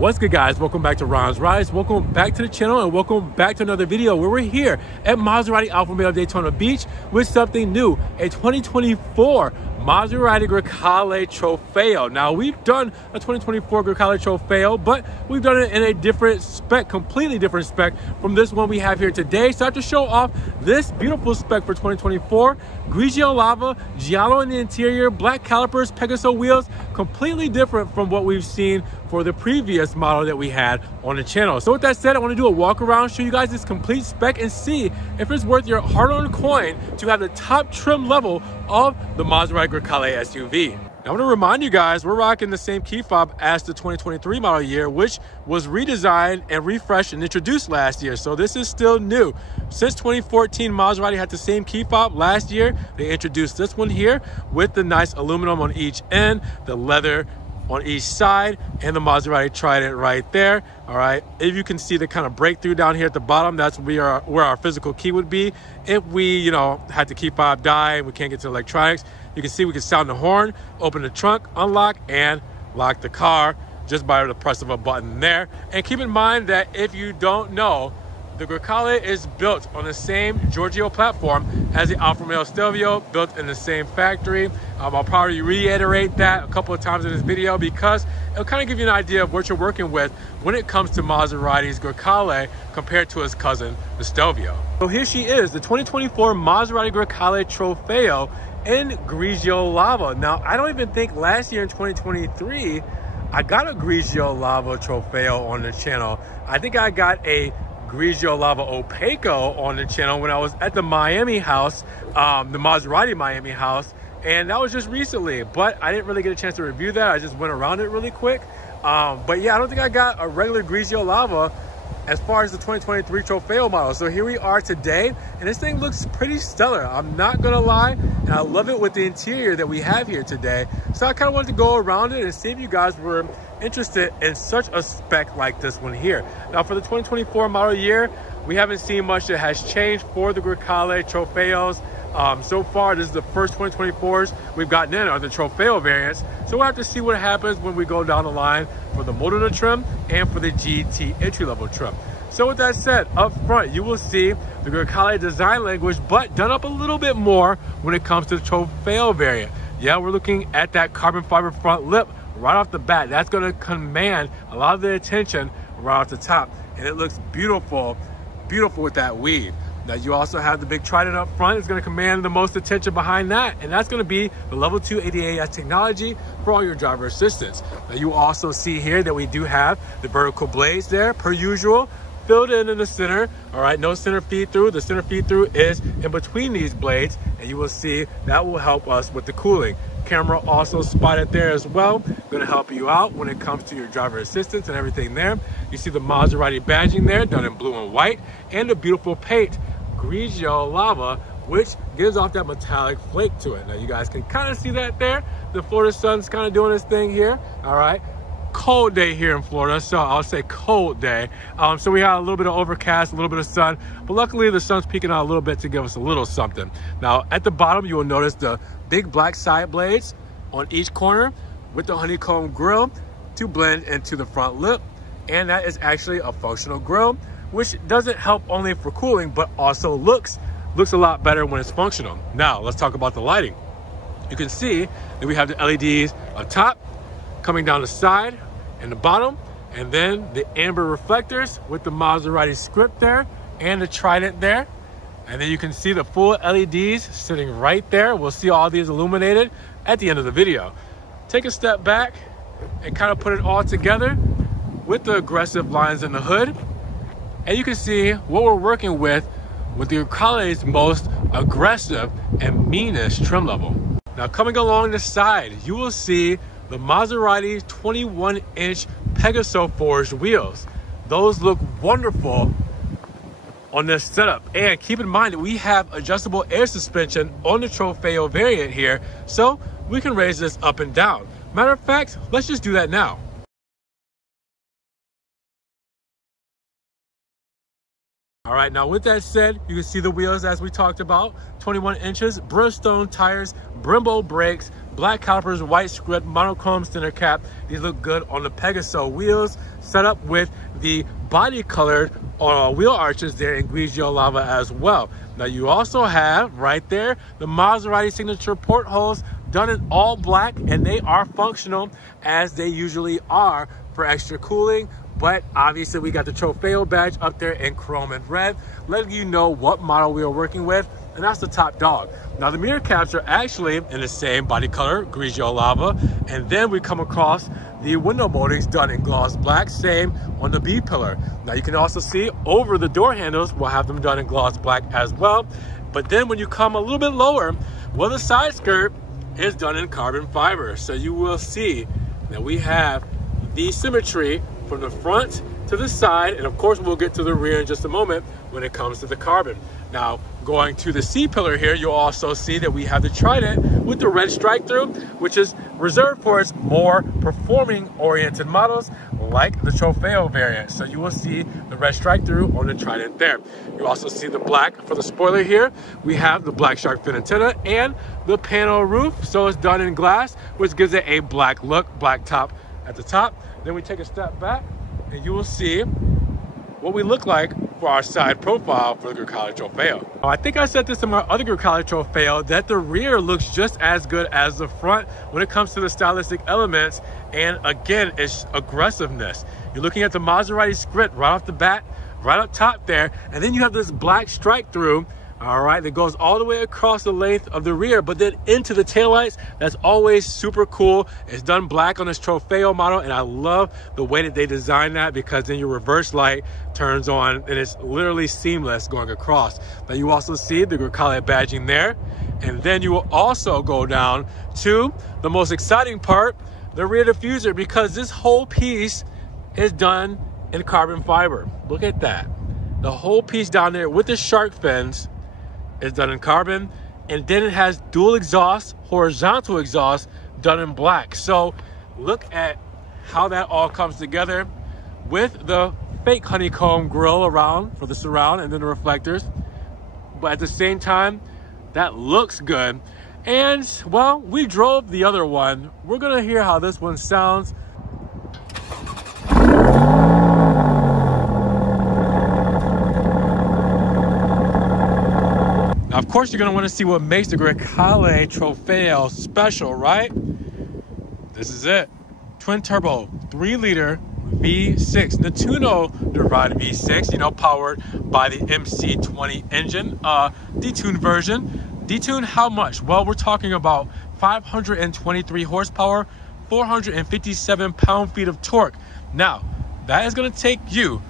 What's good, guys? Welcome back to Ron's Rides. Welcome back to the channel and welcome back to another video where we're here at Maserati Alfa Romeo Daytona Beach with something new, a 2024 Maserati Grecale Trofeo. Now, we've done a 2024 Grecale Trofeo, but we've done it in a different spec, completely different spec from this one we have here today. So I have to show off this beautiful spec for 2024. Grigio Lava, giallo in the interior, black calipers, Pegaso wheels, completely different from what we've seen for the previous model that we had on the channel. So with that said, I want to do a walk around, show you guys this complete spec and see if it's worth your hard-earned coin to have the top trim level of the Maserati Grecale SUV. Now, I want to remind you guys, we're rocking the same key fob as the 2023 model year, which was redesigned and refreshed and introduced last year. So this is still new. Since 2014, Maserati had the same key fob. Last year, they introduced this one here with the nice aluminum on each end, the leather on each side, and the Maserati Trident right there. All right, if you can see the kind of breakthrough down here at the bottom, that's where our physical key would be. If we, had the key fob die and we can't get to electronics, you can see we can sound the horn, open the trunk, unlock, and lock the car just by the press of a button there. And keep in mind that if you don't know, the Grecale is built on the same Giorgio platform as the Alfa Romeo Stelvio, built in the same factory. I'll probably reiterate that a couple of times in this video because it'll kind of give you an idea of what you're working with when it comes to Maserati's Grecale compared to his cousin, the Stelvio. So here she is, the 2024 Maserati Grecale Trofeo in Grigio Lava. Now, I don't even think last year in 2023, I got a Grigio Lava Trofeo on the channel. I think I got a Grigio Lava Opaco on the channel when I was at the Miami house, the Maserati Miami house, and that was just recently, but I didn't really get a chance to review that. I just went around it really quick. But yeah, I don't think I got a regular Grigio Lava as far as the 2023 Trofeo model. So here we are today, and this thing looks pretty stellar. I'm not gonna lie, and I love it with the interior that we have here today. So I kind of wanted to go around it and see if you guys were interested in such a spec like this one here. Now, for the 2024 model year, we haven't seen much that has changed for the Grecale Trofeos. So far, this is the first 2024s we've gotten in are the Trofeo variants. So we'll have to see what happens when we go down the line for the Modena trim and for the GT entry-level trim. So with that said, up front, you will see the Grecale design language, but done up a little bit more when it comes to the Trofeo variant. Yeah, we're looking at that carbon fiber front lip right off the bat. That's going to command a lot of the attention right off the top, and it looks beautiful, beautiful with that weave. Now, you also have the big Trident up front. It's going to command the most attention behind that, and that's going to be the level 2 ADAS technology for all your driver assistance. Now, you also see here that we do have the vertical blades there, per usual, filled in the center. All right, no center feed through. The center feed through is in between these blades, and you will see that will help us with the cooling. Camera also spotted there as well, going to help you out when it comes to your driver assistance and everything there. You see the Maserati badging there, done in blue and white, and the beautiful paint, Grigio Lava, which gives off that metallic flake to it. Now, you guys can kind of see that there. The Florida sun's kind of doing its thing here. All right, cold day here in Florida, so I'll say cold day. So we have a little bit of overcast, a little bit of sun, but luckily the sun's peeking out a little bit to give us a little something. Now, at the bottom, you will notice the big black side blades on each corner with the honeycomb grille to blend into the front lip, and that is actually a functional grille, which doesn't help only for cooling, but also looks a lot better when it's functional. Now, let's talk about the lighting. You can see that we have the LEDs up top, coming down the side and the bottom, and then the amber reflectors with the Maserati script there and the Trident there. And then you can see the full LEDs sitting right there. We'll see all these illuminated at the end of the video. Take a step back and kind of put it all together with the aggressive lines in the hood. And you can see what we're working with the Grecale's most aggressive and meanest trim level. Now, coming along the side, you will see the Maserati 21-inch Pegaso forged wheels. Those look wonderful on this setup. And keep in mind that we have adjustable air suspension on the Trofeo variant here, so we can raise this up and down. Matter of fact, let's just do that now. All right, now with that said, you can see the wheels as we talked about, 21 inches, Bridgestone tires, Brembo brakes, black calipers, white script, monochrome center cap. These look good on the Pegaso wheels, set up with the body colored wheel arches there in Grigio Lava as well. Now you also have right there the Maserati signature portholes done in all black, and they are functional as they usually are for extra cooling. But obviously we got the Trofeo badge up there in chrome and red, letting you know what model we are working with, and that's the top dog. Now the mirror caps are actually in the same body color, Grigio Lava, and then we come across the window moldings done in gloss black, same on the B pillar. Now you can also see over the door handles, we'll have them done in gloss black as well. But then when you come a little bit lower, well, the side skirt is done in carbon fiber. So you will see that we have the symmetry from the front to the side, and of course we'll get to the rear in just a moment when it comes to the carbon. Now going to the C pillar here, you'll also see that we have the Trident with the red strike through, which is reserved for its more performing oriented models like the Trofeo variant. So you will see the red strike through on the Trident there. You also see the black for the spoiler here. We have the black shark fin antenna and the panel roof, so it's done in glass, which gives it a black look, black top at the top. Then we take a step back and you will see what we look like for our side profile for the Grecale Trofeo. I think I said this in my other Grecale Trofeo that the rear looks just as good as the front when it comes to the stylistic elements, and again, it's aggressiveness. You're looking at the Maserati script right off the bat, right up top there, and then you have this black strike through, all right, that goes all the way across the length of the rear, but then into the taillights. That's always super cool. It's done black on this Trofeo model, and I love the way that they designed that, because then your reverse light turns on and it's literally seamless going across. Now you also see the Grecale badging there, and then you will also go down to the most exciting part, the rear diffuser, because this whole piece is done in carbon fiber. Look at that. The whole piece down there with the shark fins is done in carbon, and then it has dual exhaust, horizontal exhaust done in black. So look at how that all comes together with the fake honeycomb grille around for the surround and then the reflectors. But at the same time, that looks good. And well, we drove the other one. We're gonna hear how this one sounds. Now, of course, you're going to want to see what makes the Grecale Trofeo special, right? This is it. Twin turbo, 3-liter V6, Nettuno derived V6, you know, powered by the MC20 engine, detuned version. Detuned how much? Well, we're talking about 523 horsepower, 457 pound-feet of torque. Now, that is going to take you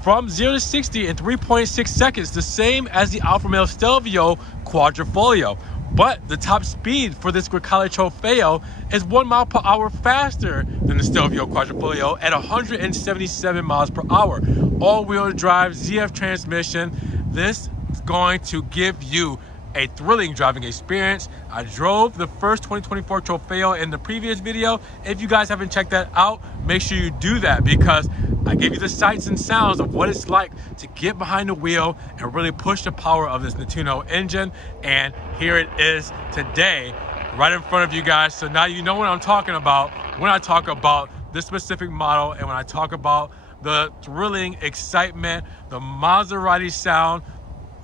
from 0 to 60 in 3.6 seconds, the same as the Alfa Romeo Stelvio Quadrifoglio. But the top speed for this Grecale Trofeo is 1 mile per hour faster than the Stelvio Quadrifoglio at 177 miles per hour. All-wheel drive, ZF transmission. This is going to give you a thrilling driving experience. I drove the first 2024 Trofeo in the previous video. If you guys haven't checked that out, make sure you do that, because I gave you the sights and sounds of what it's like to get behind the wheel and really push the power of this Nettuno engine. And here it is today, right in front of you guys. So now you know what I'm talking about when I talk about this specific model, and when I talk about the thrilling excitement, the Maserati sound,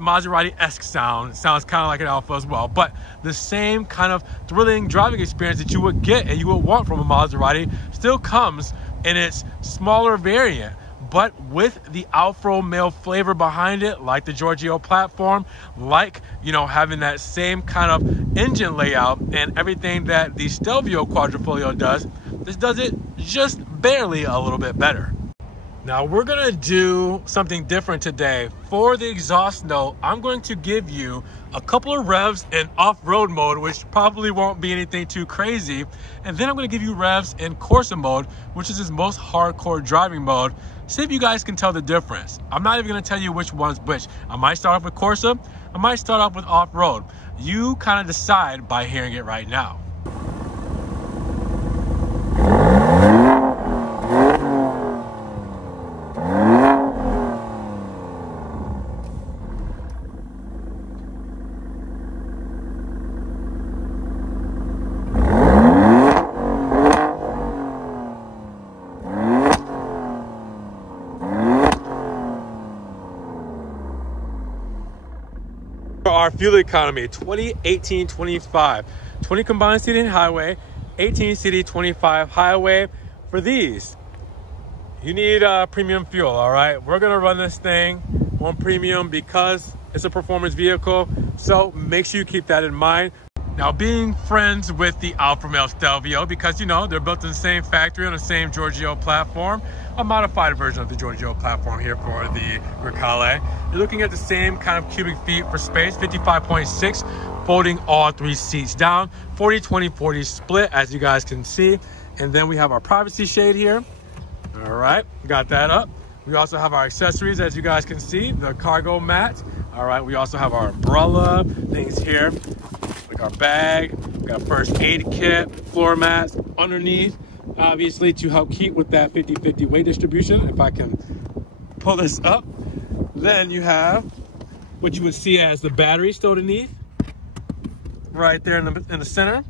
Maserati-esque sound. Sounds kind of like an Alfa as well, but the same kind of thrilling driving experience that you would get and you would want from a Maserati still comes in its smaller variant, but with the Alfa Romeo flavor behind it, like the Giorgio platform, like, you know, having that same kind of engine layout and everything that the Stelvio Quadrifoglio does. This does it just barely a little bit better. Now we're gonna do something different today. For the exhaust note, I'm going to give you a couple of revs in off-road mode, which probably won't be anything too crazy. And then I'm gonna give you revs in Corsa mode, which is his most hardcore driving mode. See if you guys can tell the difference. I'm not even gonna tell you which one's which. I might start off with Corsa, I might start off with off-road. You kind of decide by hearing it right now. our fuel economy, 20, 18, 25. 20 combined seating highway, 18 seating, 25 highway. For these, you need premium fuel, all right? We're gonna run this thing on premium because it's a performance vehicle, so make sure you keep that in mind. Now, being friends with the Alfa Romeo Stelvio, because you know, they're built in the same factory on the same Giorgio platform, a modified version of the Giorgio platform here for the Grecale. You're looking at the same kind of cubic feet for space, 55.6, folding all 3 seats down, 40, 20, 40 split, as you guys can see. And then we have our privacy shade here. All right, got that up. We also have our accessories, as you guys can see, the cargo mat. All right, we also have our umbrella things here, like our bag. We got first aid kit, floor mats underneath, obviously to help keep with that 50-50 weight distribution. If I can pull this up, then you have what you would see as the battery still underneath, right there in the center.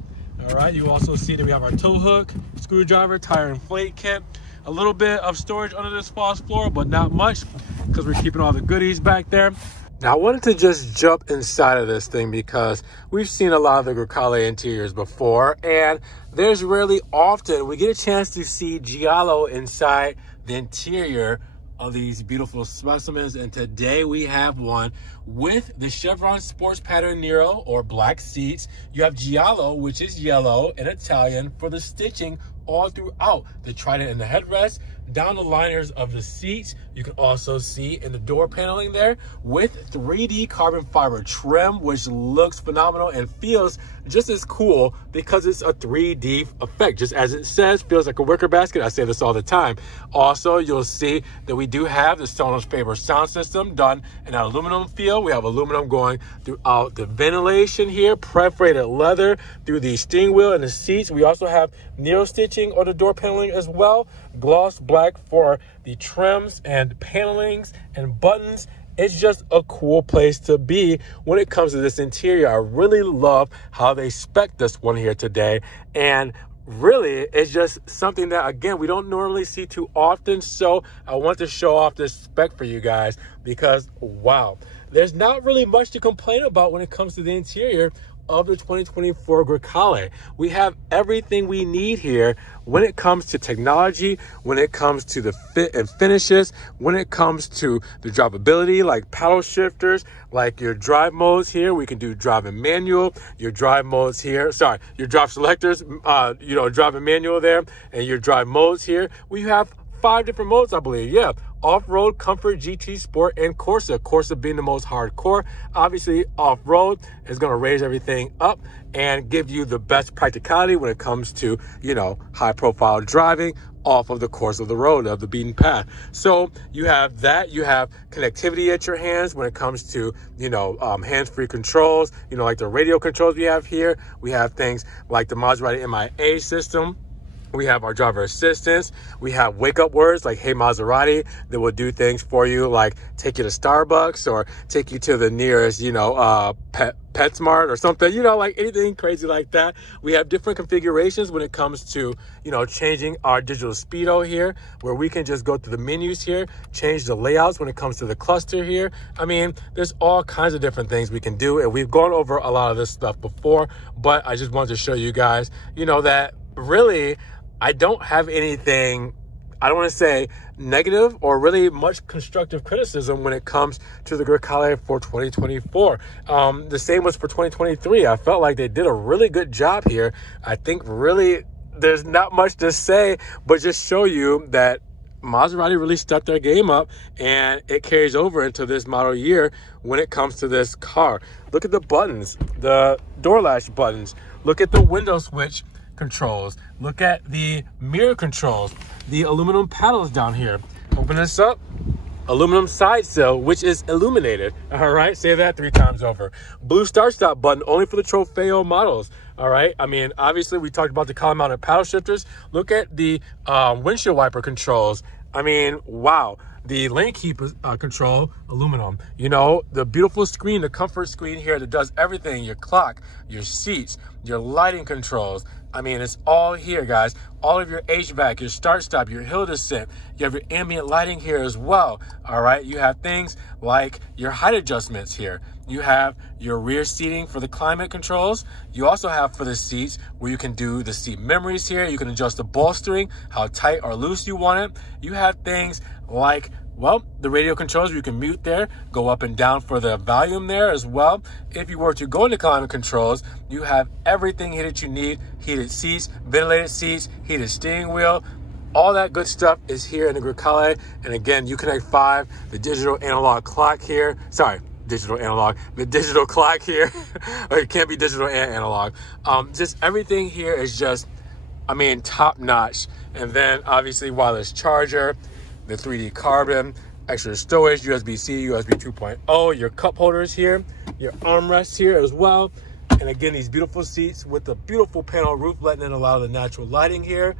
All right, you also see that we have our tow hook, screwdriver, tire inflate kit, a little bit of storage under this false floor, but not much because we're keeping all the goodies back there. Now, I wanted to just jump inside of this thing because we've seen a lot of the Grecale interiors before, and there's rarely often we get a chance to see giallo inside the interior of these beautiful specimens. And today we have one with the chevron sports pattern Nero, or black seats. You have giallo, which is yellow in Italian, for the stitching all throughout the trident and the headrest, down the liners of the seats. You can also see in the door paneling there with 3D carbon fiber trim, which looks phenomenal and feels just as cool because it's a 3D effect. Just as it says, feels like a wicker basket. I say this all the time. Also, you'll see that we do have the Sonos Faber sound system done in an aluminum feel. We have aluminum going throughout the ventilation here, perforated leather through the steering wheel and the seats. We also have Nero stitching on the door paneling as well. Gloss black for the trims and panelings and buttons. It's just a cool place to be when it comes to this interior. I really love how they spec this one here today. And really, it's just something that, again, we don't normally see too often. So I want to show off this spec for you guys because, wow, there's not really much to complain about when it comes to the interior of the 2024 Grecale. We have everything we need here when it comes to technology, when it comes to the fit and finishes, when it comes to the drivability, like paddle shifters, like your drive modes here. We can do drive and manual, your drive modes here, your drive selectors, drive and manual there, and your drive modes here. We have 5 different modes, I believe. Yeah. Off-road, comfort, GT, sport, and Corsa. Corsa being the most hardcore. Obviously, off-road is going to raise everything up and give you the best practicality when it comes to, high-profile driving off of the course of the road, of the beaten path. So you have that. You have connectivity at your hands when it comes to, hands-free controls, like the radio controls we have here. We have things like the Maserati MIA system. We have our driver assistance. We have wake up words like, hey, Maserati, that will do things for you, like take you to Starbucks or take you to the nearest, PetSmart or something, like anything crazy like that. We have different configurations when it comes to, changing our digital speedo here, where we can just go to the menus here, change the layouts when it comes to the cluster here. I mean, there's all kinds of different things we can do. And we've gone over a lot of this stuff before, but I just wanted to show you guys, that really, I don't have anything, I don't want to say negative or really much constructive criticism when it comes to the Grecale for 2024. The same was for 2023. I felt like they did a really good job here. I think really there's not much to say, but just show you that Maserati really stepped their game up, and it carries over into this model year when it comes to this car. Look at the buttons, the door latch buttons. Look at the window switch controls. Look at the mirror controls, the aluminum paddles down here. Open this up, aluminum side sill, which is illuminated. All right, say that 3 times over. Blue start stop button only for the Trofeo models. All right, I mean, obviously we talked about the column mounted paddle shifters. Look at the windshield wiper controls. I mean, wow. The lane keep control, aluminum. The beautiful screen, the comfort screen here that does everything. Your clock, your seats, your lighting controls, I mean, it's all here, guys. All of your HVAC, your start-stop, your hill descent. You have your ambient lighting here as well, all right? You have things like your height adjustments here. You have your rear seating for the climate controls. You also have for the seats where you can do the seat memories here. You can adjust the bolstering, how tight or loose you want it. You have things like, well, the radio controls, you can mute there, go up and down for the volume there as well. If you were to go into climate controls, you have everything here that you need. Heated seats, ventilated seats, heated steering wheel. All that good stuff is here in the Grecale. And again, Uconnect 5, the digital analog clock here. Sorry, digital analog, the digital clock here. Or it can't be digital and analog. Just everything here is just, I mean, top notch. And then obviously wireless charger, the 3D carbon, extra storage, USB-C, USB 2.0, your cup holders here, your armrests here as well. And again, these beautiful seats with the beautiful panel roof, letting in a lot of the natural lighting here.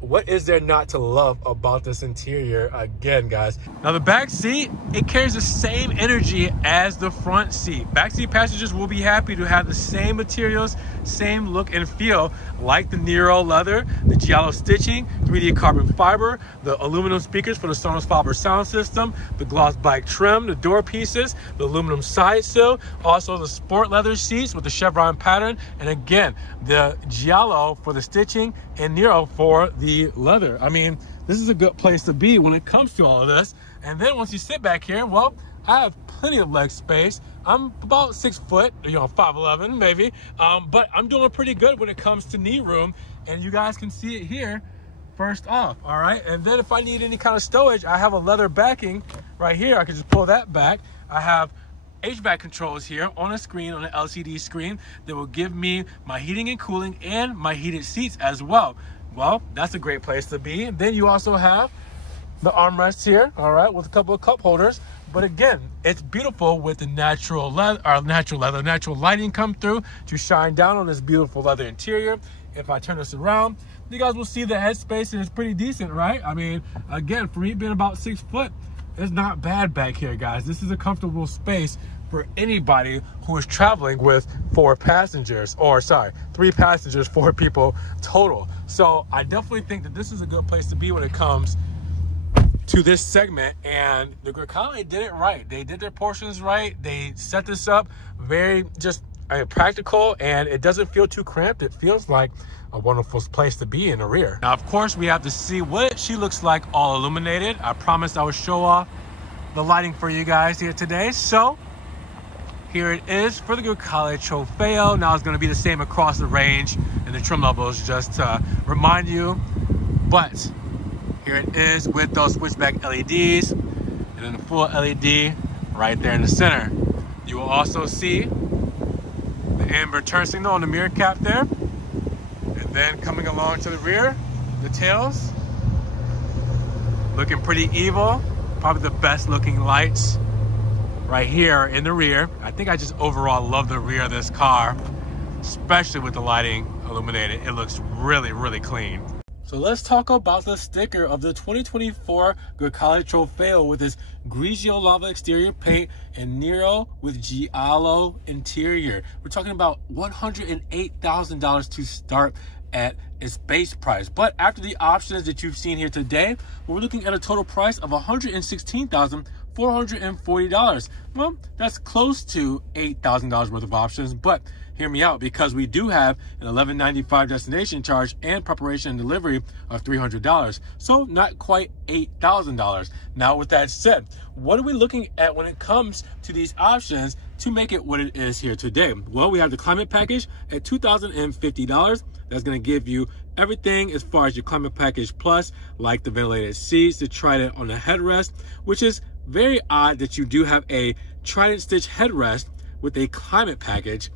What is there not to love about this interior again, guys? Now the back seat, it carries the same energy as the front seat. Backseat passengers will be happy to have the same materials, same look and feel like the Nero leather, the Giallo stitching, 3D carbon fiber, the aluminum speakers for the Sonos Fiber sound system, the gloss black trim, the door pieces, the aluminum side sill, also the sport leather seats with the chevron pattern, and again, the Giallo for the stitching and Nero for the leather. I mean, this is a good place to be when it comes to all of this. And then once you sit back here, well, I have plenty of leg space. I'm about 6 foot, 5'11" maybe, but I'm doing pretty good when it comes to knee room, and you guys can see it here first off, all right? And then if I need any kind of stowage, I have a leather backing right here. I can just pull that back. I have HVAC controls here on a screen, on an LCD screen, that will give me my heating and cooling and my heated seats as well. Well, that's a great place to be. And then you also have the armrests here, all right, with a couple of cup holders. But again, it's beautiful with the natural lighting come through to shine down on this beautiful leather interior. If I turn this around, you guys will see the headspace, and it's pretty decent, right? I mean, again, for me being about 6 foot, it's not bad back here, guys. This is a comfortable space for anybody who is traveling with 4 passengers, or sorry, 3 passengers, 4 people total. So I definitely think that this is a good place to be when it comes to this segment, and the Grecale did it right. They did their portions right. They set this up very just practical, and it doesn't feel too cramped. It feels like a wonderful place to be in the rear. Now, of course, we have to see what she looks like all illuminated. I promised I would show off the lighting for you guys here today. So here it is for the Grecale Trofeo. Now it's going to be the same across the range and the trim levels, just to remind you. But here it is with those switchback LEDs and then the full LED right there in the center. You will also see the amber turn signal on the mirror cap there. And then coming along to the rear, the tails, looking pretty evil. Probably the best looking lights right here in the rear. I think I just overall love the rear of this car, especially with the lighting illuminated. It looks really, really clean. So let's talk about the sticker of the 2024 Grecale Trofeo with this Grigio Lava exterior paint and Nero with Giallo interior. We're talking about $108,000 to start at its base price. But after the options that you've seen here today, we're looking at a total price of $116,440. Well, that's close to $8,000 worth of options, but hear me out, because we do have an $11.95 destination charge and preparation and delivery of $300. So not quite $8,000. Now, with that said, what are we looking at when it comes to these options to make it what it is here today? Well, we have the climate package at $2,050. That's going to give you everything as far as your climate package plus, like the ventilated seats, the Trident on the headrest, which is very odd that you do have a Trident stitch headrest with a climate package.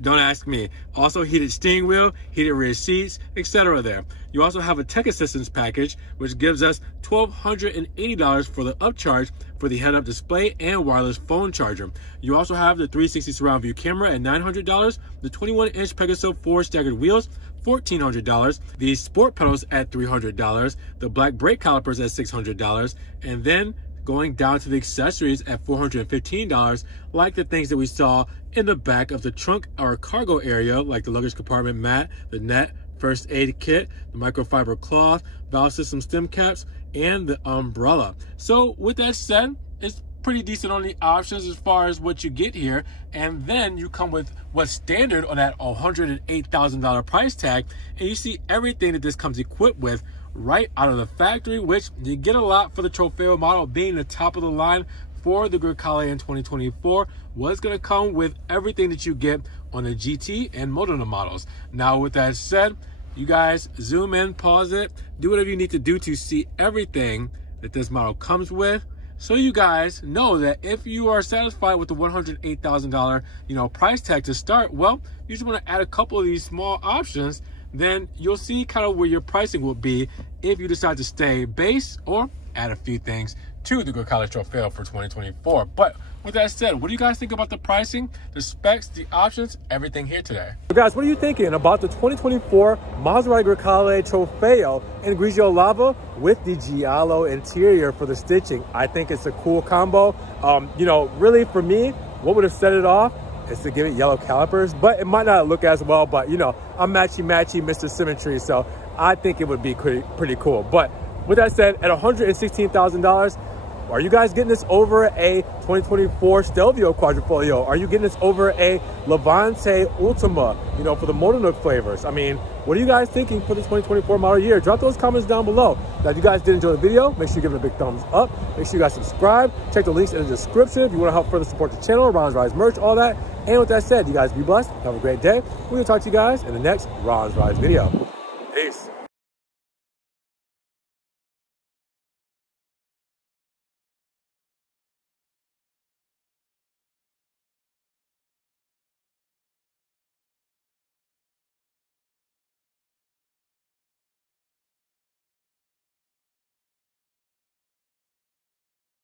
Don't ask me. Also heated steering wheel, heated rear seats, etc. there. You also have a tech assistance package, which gives us $1,280 for the upcharge for the head-up display and wireless phone charger. You also have the 360 surround view camera at $900, the 21-inch Pegaso 4 staggered wheels, $1,400, the sport pedals at $300, the black brake calipers at $600, and then going down to the accessories at $415, like the things that we saw in the back of the trunk or cargo area, like the luggage compartment mat, the net first aid kit, the microfiber cloth, valve system stem caps, and the umbrella. So with that said, it's pretty decent on the options as far as what you get here. And then you come with what's standard on that $108,000 price tag, and you see everything that this comes equipped with right out of the factory, which you get a lot for the Trofeo model being the top of the line for the Grecale in 2024. Was going to come with everything that you get on the GT and Modena models. Now with that said, you guys zoom in, pause it, do whatever you need to do to see everything that this model comes with, so you guys know that if you are satisfied with the $108,000 price tag to start, well, you just want to add a couple of these small options, then you'll see kind of where your pricing will be if you decide to stay base or add a few things to the Grecale Trofeo for 2024. But with that said, what do you guys think about the pricing, the specs, the options, everything here today? So guys, what are you thinking about the 2024 Maserati Grecale Trofeo in Grigio Lava with the giallo interior for the stitching? I think it's a cool combo. Really for me, what would have set it off is to give it yellow calipers, but it might not look as well, but I'm matchy Mr. Symmetry, so I think it would be pretty cool. But with that said, at $116,000, are you guys getting this over a 2024 Stelvio Quadrifoglio? Are you getting this over a Levante Ultima, for the Modena flavors? I mean, what are you guys thinking for the 2024 model year? Drop those comments down below. Now, if you guys did enjoy the video, make sure you give it a big thumbs up. Make sure you guys subscribe. Check the links in the description if you want to help further support the channel, Ron's Rise merch, all that. And with that said, you guys be blessed. Have a great day. We're going to talk to you guys in the next Ron's Rise video. Peace.